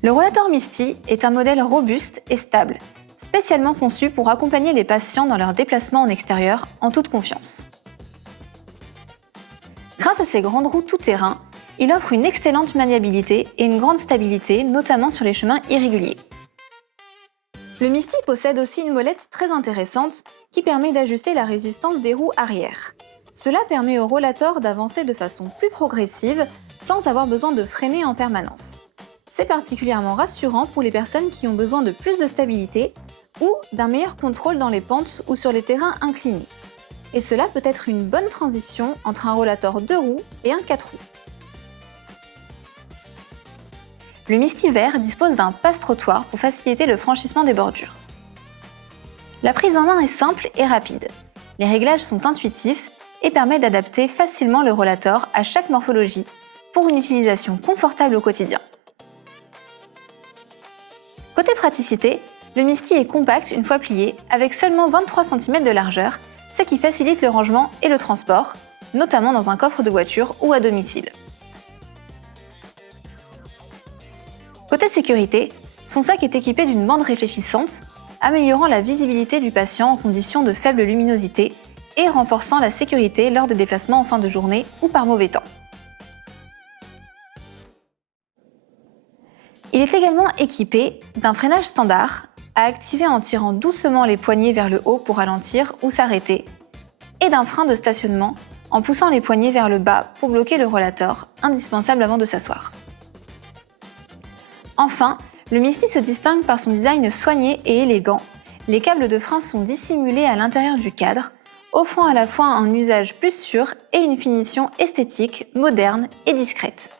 Le rollator Misty est un modèle robuste et stable, spécialement conçu pour accompagner les patients dans leurs déplacements en extérieur en toute confiance. Grâce à ses grandes roues tout-terrain, il offre une excellente maniabilité et une grande stabilité, notamment sur les chemins irréguliers. Le Misty possède aussi une molette très intéressante qui permet d'ajuster la résistance des roues arrière. Cela permet au rollator d'avancer de façon plus progressive sans avoir besoin de freiner en permanence. C'est particulièrement rassurant pour les personnes qui ont besoin de plus de stabilité ou d'un meilleur contrôle dans les pentes ou sur les terrains inclinés. Et cela peut être une bonne transition entre un rollator 2 roues et un 4 roues. Le Misty vert dispose d'un passe-trottoir pour faciliter le franchissement des bordures. La prise en main est simple et rapide. Les réglages sont intuitifs et permettent d'adapter facilement le rollator à chaque morphologie pour une utilisation confortable au quotidien. Côté praticité, le Misty est compact une fois plié avec seulement 23 cm de largeur, ce qui facilite le rangement et le transport, notamment dans un coffre de voiture ou à domicile. Côté sécurité, son sac est équipé d'une bande réfléchissante, améliorant la visibilité du patient en conditions de faible luminosité et renforçant la sécurité lors des déplacements en fin de journée ou par mauvais temps. Il est également équipé d'un freinage standard à activer en tirant doucement les poignets vers le haut pour ralentir ou s'arrêter, et d'un frein de stationnement en poussant les poignets vers le bas pour bloquer le rollator, indispensable avant de s'asseoir. Enfin, le Misty se distingue par son design soigné et élégant. Les câbles de frein sont dissimulés à l'intérieur du cadre, offrant à la fois un usage plus sûr et une finition esthétique, moderne et discrète.